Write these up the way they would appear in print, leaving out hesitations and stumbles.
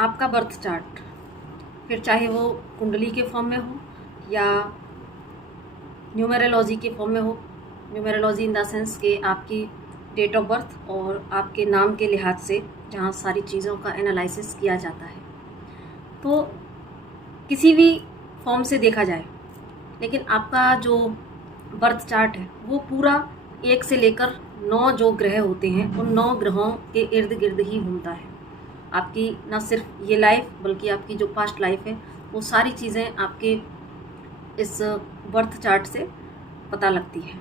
आपका birth chart, फिर चाहे वो कुंडली के फॉर्म में हो या न्यूमेरोलॉजी के फॉर्म में हो। न्यूमेरोलॉजी इन द सेंस कि आपकी डेट ऑफ बर्थ और आपके नाम के लिहाज से जहाँ सारी चीज़ों का एनालिसिस किया जाता है, तो किसी भी फॉर्म से देखा जाए, लेकिन आपका जो बर्थ चार्ट है वो पूरा 1 से लेकर 9 जो ग्रह होते हैं उन 9 ग्रहों के इर्द गिर्द ही घूमता है। आपकी न सिर्फ ये लाइफ बल्कि आपकी जो पास्ट लाइफ है वो सारी चीज़ें आपके इस बर्थ चार्ट से पता लगती है।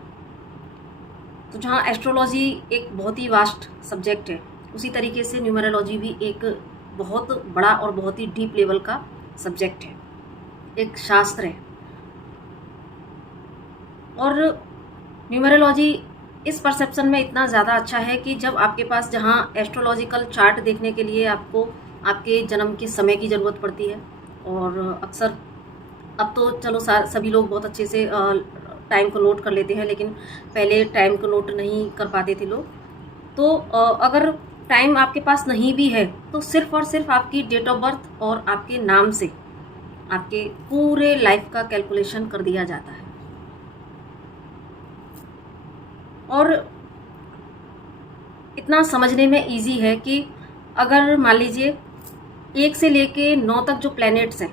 तो जहाँ एस्ट्रोलॉजी एक बहुत ही वास्ट सब्जेक्ट है, उसी तरीके से न्यूमेरोलॉजी भी एक बहुत बड़ा और बहुत ही डीप लेवल का सब्जेक्ट है, एक शास्त्र है। और न्यूमेरोलॉजी इस परसेप्शन में इतना ज़्यादा अच्छा है कि जब आपके पास जहाँ एस्ट्रोलॉजिकल चार्ट देखने के लिए आपको आपके जन्म के समय की ज़रूरत पड़ती है, और अक्सर अब तो चलो सभी लोग बहुत अच्छे से टाइम को नोट कर लेते हैं, लेकिन पहले टाइम को नोट नहीं कर पाते थे लोग। तो अगर टाइम आपके पास नहीं भी है तो सिर्फ और सिर्फ आपकी डेट ऑफ बर्थ और आपके नाम से आपके पूरे लाइफ का कैलकुलेशन कर दिया जाता है। और इतना समझने में इजी है कि अगर मान लीजिए 1 से लेके 9 तक जो प्लैनेट्स हैं,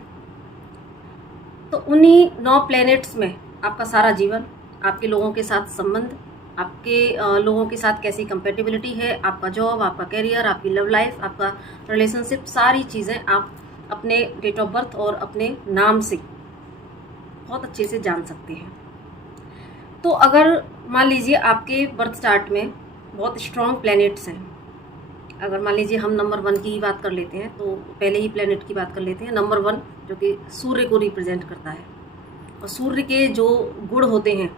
तो उन्हीं 9 प्लैनेट्स में आपका सारा जीवन, आपके लोगों के साथ संबंध, आपके लोगों के साथ कैसी कंपेटिबिलिटी है, आपका जॉब, आपका करियर, आपकी लव लाइफ, आपका रिलेशनशिप, सारी चीज़ें आप अपने डेट ऑफ बर्थ और अपने नाम से बहुत अच्छे से जान सकते हैं। तो अगर मान लीजिए आपके बर्थ चार्ट में बहुत स्ट्रॉन्ग प्लैनेट्स हैं, अगर मान लीजिए हम नंबर 1 की ही बात कर लेते हैं, तो पहले ही प्लैनेट की बात कर लेते हैं। नंबर 1 जो कि सूर्य को रिप्रेजेंट करता है, और सूर्य के जो गुण होते हैं,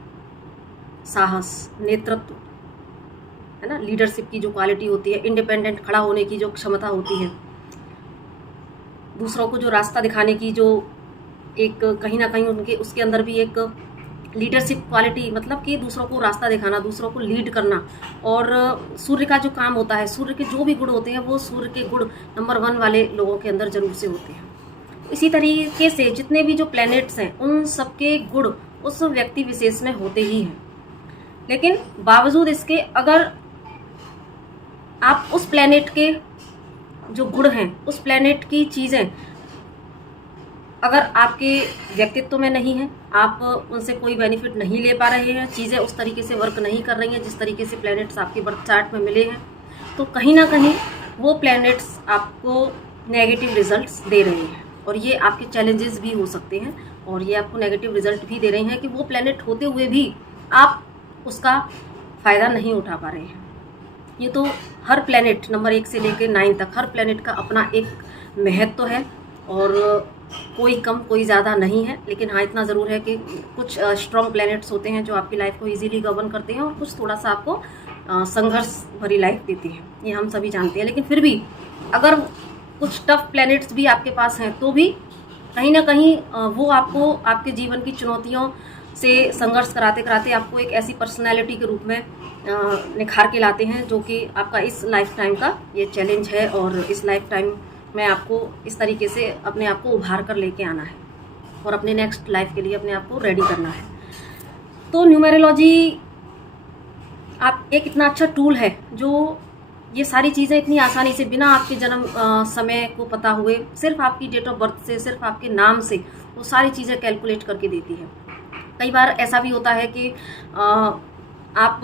साहस, नेतृत्व, है ना, लीडरशिप की जो क्वालिटी होती है, इंडिपेंडेंट खड़ा होने की जो क्षमता होती है, दूसरों को जो रास्ता दिखाने की जो एक कहीं ना कहीं उनके उसके अंदर भी एक लीडरशिप क्वालिटी, मतलब कि दूसरों को रास्ता दिखाना, दूसरों को लीड करना। और सूर्य का जो काम होता है, सूर्य के जो भी गुण होते हैं वो सूर्य के गुण नंबर 1 वाले लोगों के अंदर जरूर से होते हैं। इसी तरीके से जितने भी जो प्लैनेट्स हैं उन सबके गुण उस व्यक्ति विशेष में होते ही हैं। लेकिन बावजूद इसके अगर आप उस प्लैनेट के जो गुण हैं, उस प्लैनेट की चीज़ें अगर आपके व्यक्तित्व में नहीं है, आप उनसे कोई बेनिफिट नहीं ले पा रहे हैं, चीज़ें उस तरीके से वर्क नहीं कर रही हैं जिस तरीके से प्लैनेट्स आपके बर्थ चार्ट में मिले हैं, तो कहीं ना कहीं वो प्लैनेट्स आपको नेगेटिव रिजल्ट्स दे रहे हैं। और ये आपके चैलेंजेस भी हो सकते हैं, और ये आपको नेगेटिव रिजल्ट भी दे रहे हैं कि वो प्लैनेट होते हुए भी आप उसका फ़ायदा नहीं उठा पा रहे हैं। ये तो हर प्लैनेट नंबर 1 से लेकर 9 तक हर प्लैनेट का अपना एक महत्व है, और कोई कम कोई ज़्यादा नहीं है। लेकिन हाँ, इतना ज़रूर है कि कुछ स्ट्रॉन्ग प्लैनेट्स होते हैं जो आपकी लाइफ को इजीली गवर्न करते हैं, और कुछ थोड़ा सा आपको संघर्ष भरी लाइफ देती हैं, ये हम सभी जानते हैं। लेकिन फिर भी अगर कुछ टफ प्लैनेट्स भी आपके पास हैं तो भी कहीं ना कहीं वो आपको आपके जीवन की चुनौतियों से संघर्ष कराते कराते आपको एक ऐसी पर्सनैलिटी के रूप में निखार के लाते हैं जो कि आपका इस लाइफ टाइम का ये चैलेंज है। और इस लाइफ टाइम में आपको इस तरीके से अपने आप को उभार कर लेके आना है और अपने नेक्स्ट लाइफ के लिए अपने आप को रेडी करना है। तो न्यूमेरोलॉजी आप एक इतना अच्छा टूल है जो ये सारी चीज़ें इतनी आसानी से बिना आपके जन्म समय को पता हुए, सिर्फ आपकी डेट ऑफ बर्थ से, सिर्फ आपके नाम से वो सारी चीज़ें कैलकुलेट करके देती है। कई बार ऐसा भी होता है कि आप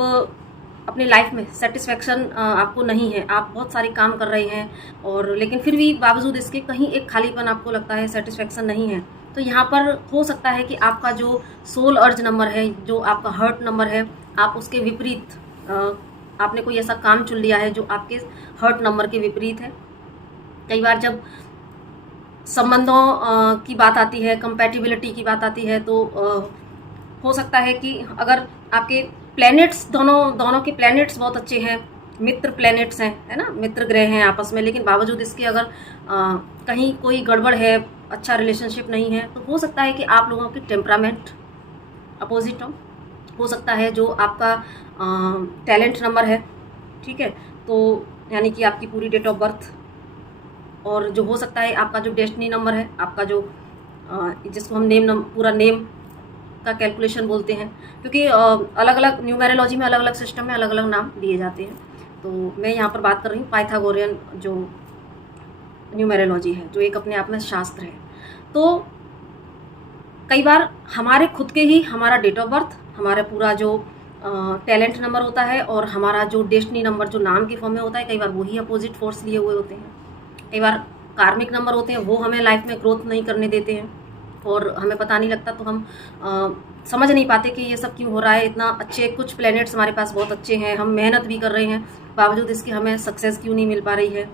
अपनी लाइफ में सेटिस्फैक्शन आपको नहीं है, आप बहुत सारे काम कर रहे हैं, और लेकिन फिर भी बावजूद इसके कहीं एक खालीपन आपको लगता है, सेटिस्फैक्शन नहीं है। तो यहाँ पर हो सकता है कि आपका जो सोल अर्ज नंबर है, जो आपका हर्ट नंबर है, आप उसके विपरीत आपने कोई ऐसा काम चुन लिया है जो आपके हर्ट नंबर के विपरीत है। कई बार जब संबंधों की बात आती है, कंपैटिबिलिटी की बात आती है, तो हो सकता है कि अगर आपके प्लैनेट्स दोनों के प्लैनेट्स बहुत अच्छे हैं, मित्र प्लैनेट्स हैं, है ना, मित्र ग्रह हैं आपस में, लेकिन बावजूद इसके अगर कहीं कोई गड़बड़ है, अच्छा रिलेशनशिप नहीं है, तो हो सकता है कि आप लोगों की टेम्परामेंट अपोजिट हो सकता है। जो आपका टैलेंट नंबर है, ठीक है, तो यानी कि आपकी पूरी डेट ऑफ बर्थ और जो हो सकता है आपका जो डेस्टिनी नंबर है, आपका जो जिसको हम पूरा नेम का कैलकुलेशन बोलते हैं, क्योंकि अलग अलग न्यूमेरोलॉजी में अलग अलग सिस्टम में अलग अलग नाम दिए जाते हैं। तो मैं यहाँ पर बात कर रही हूँ पाइथागोरियन जो न्यूमेरोलॉजी है, जो एक अपने आप में शास्त्र है। तो कई बार हमारे खुद के ही हमारा डेट ऑफ बर्थ, हमारा पूरा जो टैलेंट नंबर होता है और हमारा जो डेस्टिनी नंबर जो नाम के फॉर्म में होता है, कई बार वही अपोजिट फोर्स लिए हुए होते हैं। कई बार कार्मिक नंबर होते हैं, वो हमें लाइफ में ग्रोथ नहीं करने देते हैं और हमें पता नहीं लगता, तो हम समझ नहीं पाते कि ये सब क्यों हो रहा है। इतना अच्छे कुछ प्लैनेट्स हमारे पास बहुत अच्छे हैं, हम मेहनत भी कर रहे हैं, बावजूद इसके हमें सक्सेस क्यों नहीं मिल पा रही है।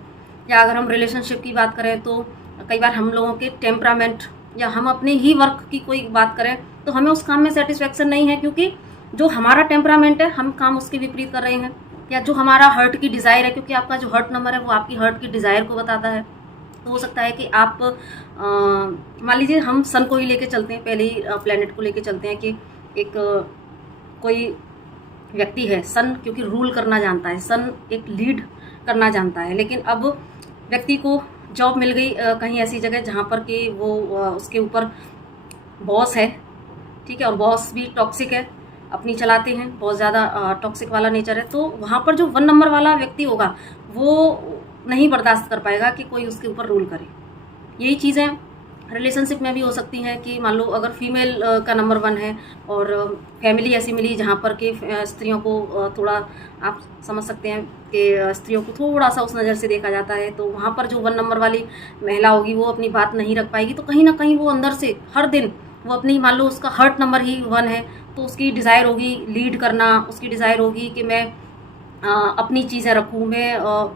या अगर हम रिलेशनशिप की बात करें तो कई बार हम लोगों के टेम्परामेंट या हम अपने ही वर्क की कोई बात करें तो हमें उस काम में सेटिस्फेक्शन नहीं है, क्योंकि जो हमारा टेम्परामेंट है हम काम उसके विपरीत कर रहे हैं। या जो हमारा हर्ट की डिज़ायर है, क्योंकि आपका जो हर्ट नंबर है वो आपकी हर्ट की डिज़ायर को बताता है। तो हो सकता है कि आप मान लीजिए हम सन को ही लेके चलते हैं, पहले ही प्लैनेट को लेके चलते हैं कि एक कोई व्यक्ति है, सन क्योंकि रूल करना जानता है, सन एक लीड करना जानता है, लेकिन अब व्यक्ति को जॉब मिल गई कहीं ऐसी जगह जहाँ पर कि वो उसके ऊपर बॉस है, ठीक है, और बॉस भी टॉक्सिक है, अपनी चलाते हैं, बहुत ज़्यादा टॉक्सिक वाला नेचर है। तो वहाँ पर जो 1 नंबर वाला व्यक्ति होगा वो नहीं बर्दाश्त कर पाएगा कि कोई उसके ऊपर रूल करे। यही चीज़ें रिलेशनशिप में भी हो सकती हैं कि मान लो अगर फीमेल का नंबर 1 है और फैमिली ऐसी मिली जहाँ पर कि स्त्रियों को थोड़ा आप समझ सकते हैं कि स्त्रियों को थोड़ा सा उस नज़र से देखा जाता है, तो वहाँ पर जो 1 नंबर वाली महिला होगी वो अपनी बात नहीं रख पाएगी। तो कहीं ना कहीं वो अंदर से हर दिन वो अपनी, मान लो उसका हर्ट नंबर ही 1 है, तो उसकी डिज़ायर होगी लीड करना, उसकी डिज़ायर होगी कि मैं अपनी चीज़ें रखूँ, मैं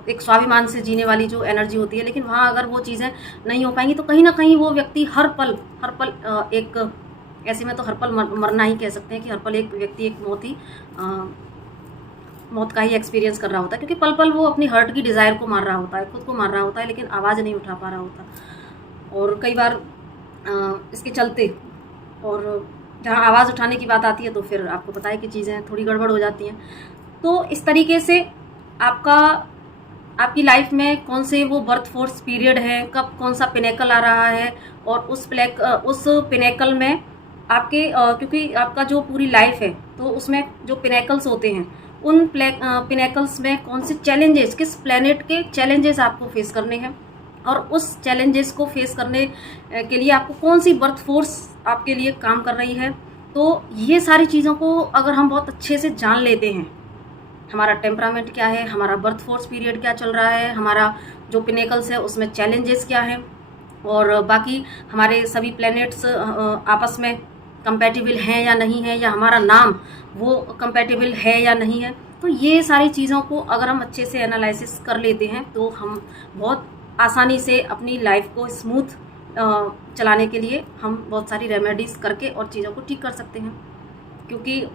एक स्वाभिमान से जीने वाली जो एनर्जी होती है। लेकिन वहाँ अगर वो चीज़ें नहीं हो पाएंगी तो कहीं ना कहीं वो व्यक्ति हर पल एक ऐसे में तो हर पल मरना ही कह सकते हैं कि हर पल एक व्यक्ति एक मौत का ही एक्सपीरियंस कर रहा होता है, क्योंकि पल पल वो अपनी हर्ट की डिज़ायर को मार रहा होता है, खुद को मार रहा होता है, लेकिन आवाज़ नहीं उठा पा रहा होता। और कई बार इसके चलते, और जहाँ आवाज़ उठाने की बात आती है तो फिर आपको पता है कि चीज़ें थोड़ी गड़बड़ हो जाती हैं। तो इस तरीके से आपकी लाइफ में कौन से वो बर्थ फोर्स पीरियड है, कब कौन सा पिनेकल आ रहा है, और उस पिनेकल में आपके क्योंकि आपका जो पूरी लाइफ है तो उसमें जो पिनेकल्स होते हैं, उन पिनेकल्स में कौन से चैलेंजेस, किस प्लेनेट के चैलेंजेस आपको फेस करने हैं, और उस चैलेंजेस को फेस करने के लिए आपको कौन सी बर्थ फोर्स आपके लिए काम कर रही है। तो ये सारी चीज़ों को अगर हम बहुत अच्छे से जान लेते हैं, हमारा टेम्परामेंट क्या है, हमारा बर्थ फोर्स पीरियड क्या चल रहा है, हमारा जो पिनेकल्स है उसमें चैलेंजेस क्या हैं, और बाकी हमारे सभी प्लैनेट्स आपस में कंपैटिबल हैं या नहीं है, या हमारा नाम वो कंपैटिबल है या नहीं है, तो ये सारी चीज़ों को अगर हम अच्छे से एनालिसिस कर लेते हैं तो हम बहुत आसानी से अपनी लाइफ को स्मूथ चलाने के लिए हम बहुत सारी रेमेडीज़ करके और चीज़ों को ठीक कर सकते हैं। क्योंकि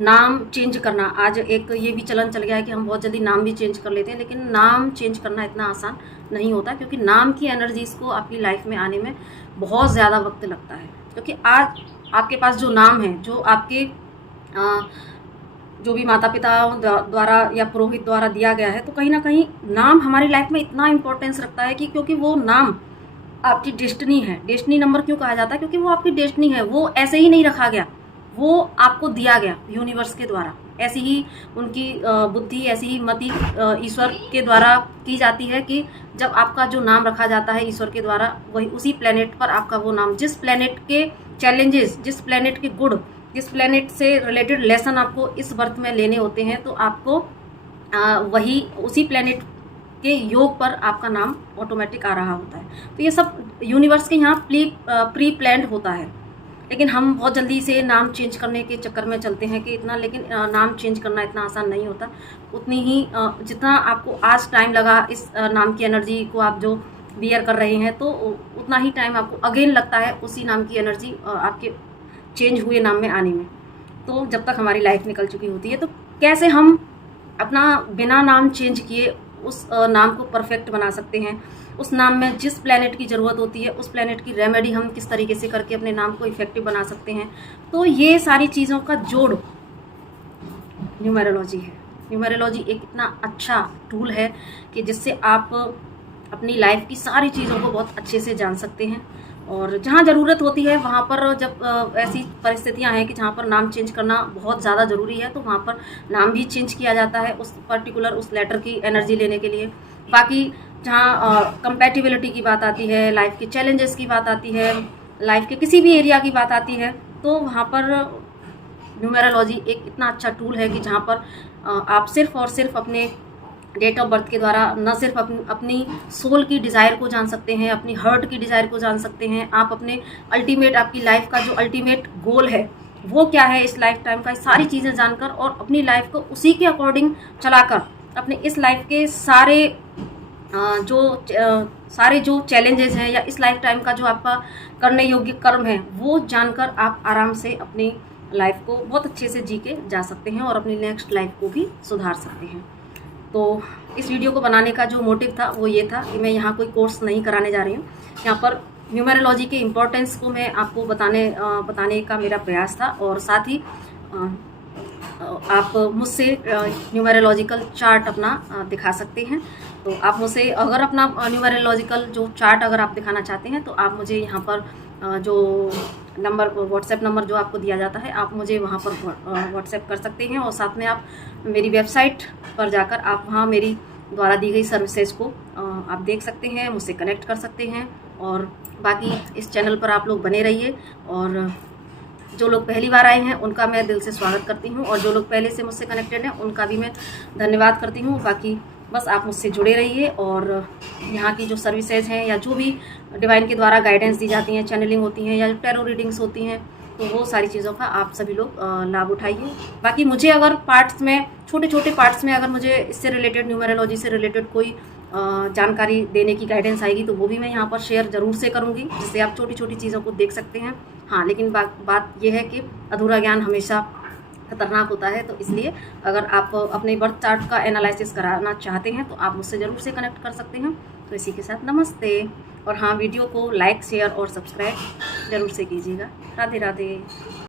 नाम चेंज करना, आज एक ये भी चलन चल गया है कि हम बहुत जल्दी नाम भी चेंज कर लेते हैं, लेकिन नाम चेंज करना इतना आसान नहीं होता, क्योंकि नाम की एनर्जीज़ को आपकी लाइफ में आने में बहुत ज़्यादा वक्त लगता है। क्योंकि आज आपके पास जो नाम है, जो आपके जो भी माता पिता द्वारा या पुरोहित द्वारा दिया गया है, तो कहीं ना कहीं नाम हमारी लाइफ में इतना इम्पोर्टेंस रखता है कि क्योंकि वो नाम आपकी डेस्टिनी है। डेस्टिनी नंबर क्यों कहा जाता है? क्योंकि वो आपकी डेस्टिनी है, वो ऐसे ही नहीं रखा गया, वो आपको दिया गया यूनिवर्स के द्वारा। ऐसी ही उनकी बुद्धि, ऐसी ही मति ईश्वर के द्वारा की जाती है कि जब आपका जो नाम रखा जाता है ईश्वर के द्वारा, वही उसी प्लेनेट पर आपका वो नाम, जिस प्लेनेट के चैलेंजेस, जिस प्लेनेट के गुड, जिस प्लेनेट से रिलेटेड लेसन आपको इस बर्थ में लेने होते हैं, तो आपको वही उसी प्लेनेट के योग पर आपका नाम ऑटोमेटिक आ रहा होता है। तो ये सब यूनिवर्स के यहाँ प्री प्लान्ड होता है। लेकिन हम बहुत जल्दी से नाम चेंज करने के चक्कर में चलते हैं कि इतना, लेकिन नाम चेंज करना इतना आसान नहीं होता। उतनी ही जितना आपको आज टाइम लगा इस नाम की एनर्जी को आप जो बियर कर रहे हैं, तो उतना ही टाइम आपको अगेन लगता है उसी नाम की एनर्जी आपके चेंज हुए नाम में आने में। तो जब तक हमारी लाइफ निकल चुकी होती है, तो कैसे हम अपना बिना नाम चेंज किए उस नाम को परफेक्ट बना सकते हैं, उस नाम में जिस प्लेनेट की ज़रूरत होती है उस प्लेनेट की रेमेडी हम किस तरीके से करके अपने नाम को इफेक्टिव बना सकते हैं। तो ये सारी चीज़ों का जोड़ न्यूमेरोलॉजी है। न्यूमेरोलॉजी एक इतना अच्छा टूल है कि जिससे आप अपनी लाइफ की सारी चीज़ों को बहुत अच्छे से जान सकते हैं। और जहाँ ज़रूरत होती है वहाँ पर, जब ऐसी परिस्थितियाँ हैं कि जहाँ पर नाम चेंज करना बहुत ज़्यादा ज़रूरी है, तो वहाँ पर नाम भी चेंज किया जाता है उस पर्टिकुलर उस लेटर की एनर्जी लेने के लिए। बाकी जहाँ कंपैटिबिलिटी की बात आती है, लाइफ के चैलेंजेस की बात आती है, लाइफ के किसी भी एरिया की बात आती है, तो वहाँ पर न्यूमेरोलॉजी एक इतना अच्छा टूल है कि जहाँ पर आप सिर्फ़ और सिर्फ अपने डेट ऑफ बर्थ के द्वारा न सिर्फ अपनी सोल की डिज़ायर को जान सकते हैं, अपनी हर्ट की डिज़ायर को जान सकते हैं, आप अपने अल्टीमेट, आपकी लाइफ का जो अल्टीमेट गोल है वो क्या है इस लाइफ टाइम का, ये सारी चीज़ें जानकर और अपनी लाइफ को उसी के अकॉर्डिंग चलाकर अपने इस लाइफ के सारे जो चैलेंजेस हैं या इस लाइफ टाइम का जो आपका करने योग्य कर्म है वो जानकर आप आराम से अपनी लाइफ को बहुत अच्छे से जी के जा सकते हैं और अपनी नेक्स्ट लाइफ को भी सुधार सकते हैं। तो इस वीडियो को बनाने का जो मोटिव था वो ये था कि मैं यहाँ कोई कोर्स नहीं कराने जा रही हूँ, यहाँ पर न्यूमेरोलॉजी के इम्पोर्टेंस को मैं आपको बताने का मेरा प्रयास था। और साथ ही आप मुझसे न्यूमेरोलॉजिकल चार्ट अपना दिखा सकते हैं। तो आप मुझसे अगर अपना न्यूमेरोलॉजिकल जो चार्ट अगर आप दिखाना चाहते हैं तो आप मुझे यहाँ पर जो नंबर, व्हाट्सएप नंबर जो आपको दिया जाता है, आप मुझे वहाँ पर व्हाट्सएप कर सकते हैं। और साथ में आप मेरी वेबसाइट पर जाकर आप वहाँ मेरी द्वारा दी गई सर्विसेज को आप देख सकते हैं, मुझसे कनेक्ट कर सकते हैं। और बाकी इस चैनल पर आप लोग बने रहिए। और जो लोग पहली बार आए हैं उनका मैं दिल से स्वागत करती हूँ, और जो लोग पहले से मुझसे कनेक्टेड हैं उनका भी मैं धन्यवाद करती हूँ। बाकी बस आप मुझसे जुड़े रहिए, और यहाँ की जो सर्विसेज हैं या जो भी डिवाइन के द्वारा गाइडेंस दी जाती हैं, चैनलिंग होती हैं या जो टैरो रीडिंग्स होती हैं, तो वो सारी चीज़ों का आप सभी लोग लाभ उठाइए। बाकी मुझे अगर पार्ट्स में, छोटे छोटे पार्ट्स में अगर मुझे इससे रिलेटेड, न्यूमेरोलॉजी से रिलेटेड कोई जानकारी देने की गाइडेंस आएगी तो वो भी मैं यहाँ पर शेयर ज़रूर से करूँगी, जिससे आप छोटी छोटी चीज़ों को देख सकते हैं। हाँ, लेकिन बात यह है कि अधूरा ज्ञान हमेशा खतरनाक होता है, तो इसलिए अगर आप अपने बर्थ चार्ट का एनालिसिस कराना चाहते हैं तो आप मुझसे ज़रूर से कनेक्ट कर सकते हैं। तो इसी के साथ नमस्ते। और हाँ, वीडियो को लाइक, शेयर और सब्सक्राइब ज़रूर से कीजिएगा। राधे राधे।